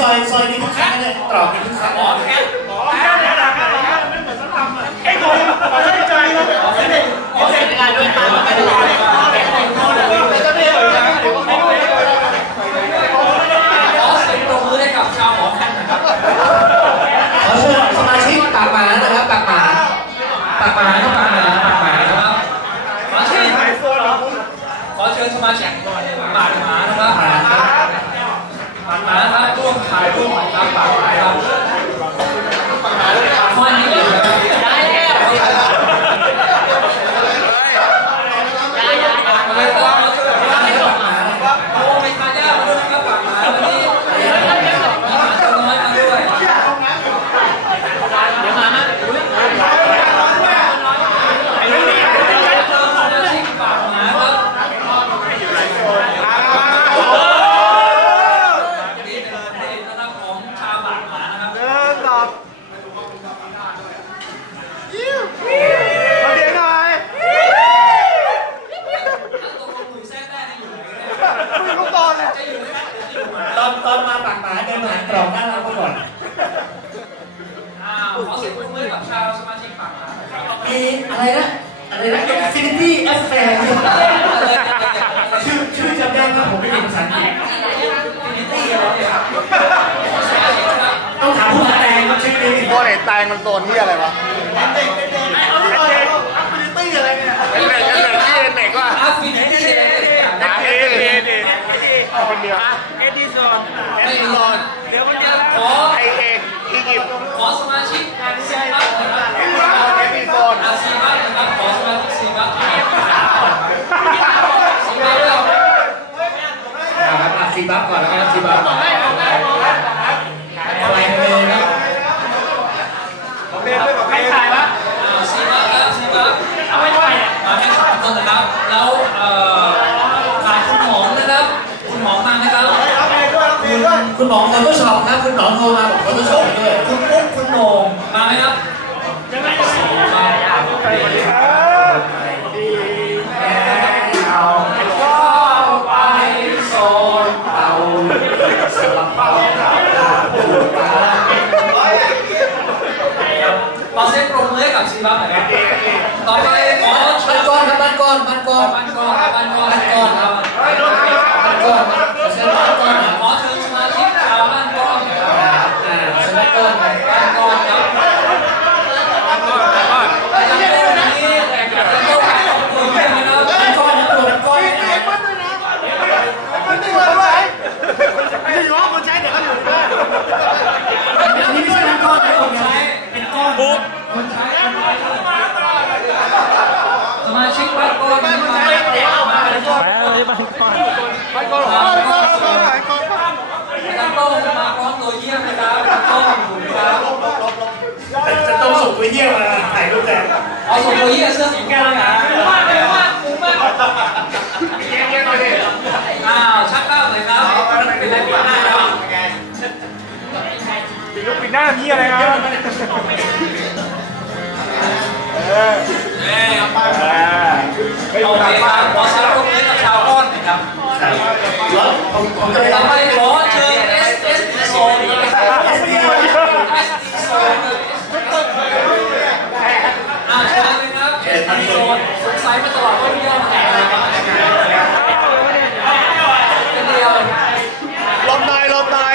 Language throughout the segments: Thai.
ซอยซอยนี้ทุกครั้นี่ยตรอกนี้ทุกค้งบอกแค่บอกแค่ไหนหลังอะไรันไม่เหมือนสักคำอะไอ้ผมขอได้ใจเลยขอได้ขอได้งานด้วยครับไม่ได้ไม่ได้ไม่ได้ขอเชิญสมาชิกปากหมานะครับปากหมาปากหมาครับปากหมาปากหมาครับขอเชิญขอเชิญสมาชิกปากหมานะครับปากหมาครับ ข้อนี้เลยครับได้แล้วไม่ต้องไม่ต้องหมาโอ้ไม่ทานยากเลยนะครับปากหมาวันนี้มีหมาตัวน้อยมาด้วย เดี๋ยวมานะเจอสมาชิกปากหมาครับนี่เป็นเพลงนะครับของชาวปากหมานะครับ เดินตอบเอาเสียงหน่อย ตกลงหนูแทรกได้ในอยู่ไหนเนี่ย ไม่รู้ตอนเลย จะอยู่ในนั้นหรือจะอยู่ไหน ตอนตอนมา ปากหมาเดินผ่านกล่องหน้าร้านมาก่อนอ้าวขอเสียงปรบมือกับชาวสมาชิกปากหมาครับมีอะไรนะ อะไรนะ Infinity S f a i r ชื่อชื่อจำได้ว่าผมไม่เห็นภาษาอังกฤษฟินิตี้อะไรเนี่ยครับต้องถามผู้แปลครับชื่อนี้ตัวไหนแตงมันตัวที่อะไรวะเด็กเด็กเด็กเอาเด็กอัพฟินิตี้อะไรเนี่ยเด็กเด็กเด็กที่เด็กว่าอาฟินิตี้อะไรเนี่ยเด็กเด็กเด็กเด็กเอาคนเดียวเอ็ดดี้ซอนเอ็ดดี้ซอนเดี๋ยวมันจะขอ ไอเอกอียิปต์ ขอ สมาชิกซีบัคนะครับเอ็ดดี้ซอนเอ็ดดี้ซอนอาซีบัคนะครับขอสมาชิกซีบัคซีบัคเราครับอะซีบัฟก่อนแล้วกันซีบัฟก่อนอะไรเลยครับไม่ถ่ายวะซีบัคครับซีบัคเอาไว้ด้วยมาให้สามคนนะครับแล้วเอ่อ ด้วยรับเองด้วย คุณหมอโฟโต้ช็อปครับ คุณหมอโทรมาบอกโฟโต้ช็อปด้วย คุณปุ๊กคุณโหน่งมาไหมครับมาสวัสดีครับดีเอาก็ไปโซนเตาสลับเตาขอเซ็ตปรบมือให้กับซีบัคหน่อยครับต่อไปขอเชิบ้านญก้อนครับบ้านก้อนบ้านก้อนบ้านก้อนบ้านก้อนบ้านก้อนครับ บ้านก้อนครับเชิญบ้านก้อนครับ ขอเชิญสมาชิกชาวบ้านก้อนครับ อ่าเชิญบ้านก้อนครับ บ้านก้อนครับบ้านก้อนบ้านก้อนวันนี้แต่งกับเจ้าขายของตัวเองนะครับ บ้านก้อนนะตัวบ้านก้อน เอกมันด้วยนะมันด้วยด้วยไม่ใช่ว่าคนใช้เดี๋ยวเขาอยู่ด้วย อันนี้ไม่ใช่บ้านก้อนนะ ค คน น ใช้ ใช้ เป็นก้อนบุ๊ก คนใช้คนใช้สมาชิกบ้านก้อนนะครับ ไปเลยไปไปก่อนไปก่อนไปก่อนไปก่อน ตั้งโต้งมาพร้อม ตัวเยี่ยมนะครับตั้งโต้งถูกครับจะต้องส่งตัวเยี่ยมมาถ่ายรูปแต่เอาส่งตัวเยี่ยมเสื้อสีแก้วนะมากเลยมากคุ้มมากอ้าวชักเก้าเลยครับเป็นอะไรปีหน้าครับปิดลูกปิดหน้าพี่อะไรครับเออเอ้ยไปโอดูเคทางคบ้ารับนขอเสียงปรบมือกับชาวก้อนหน่อยครับแล้วผมผมจะไป ต่อ ทำ ไป อะไร ขอเชิญ S S D โซนนะครับ S D โซนอ่าเชิญเลยครับ S D โซ นสงสัยมาตลอดว่าเยี่ยมมาไหนนะครับเป็นเดียวลมนายลมนาย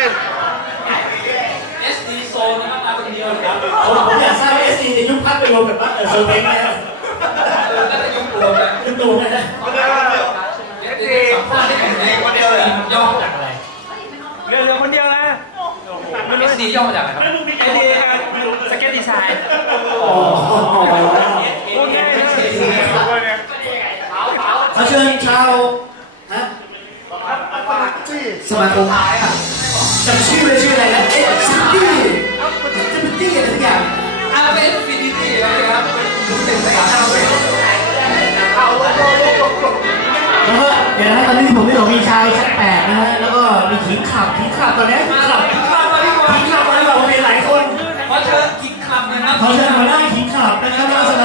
S D โซนนะครับมาเป็นเดียวครับผมผมอยากทราบว่าเอสซีจะยุบพักไปรวมแบบว่าเออโซเพ้งไหมครับเออน่าจะยุ่งรวมนะยุบรวมไหมนะเดี๋ยวจะสัมภาษณ์ได้อย่างไรคนเดียวเลยย่อมาจากอะไรเรือเรือคนเดียวนะ S D ย่อมาจากอะไรครับไอเดียสเก็ตดีไซน์ ชิญชาวฮะสมาคมอะไรอะจำชื่อเลยชื่ออะไรนะเอ็กซิตี้จะเป็นตี้อะไรทุกอย่างอาเป็นฟินิตี้นะครับเป็นสามเอาแล้วก็เดี๋ยวนะตอนนี้ผมได้บอกมีชายชั้นแปดนะฮะแล้วก็มีขิงขับขิงขับตอนนี้ขิงขับขิงขับมาดีกว่าขิงขับมาดีกว่าผมเห็นหลายคนขอเชิญขิงขับนะครับขอเชิญมาได้ขิงขับนะครับ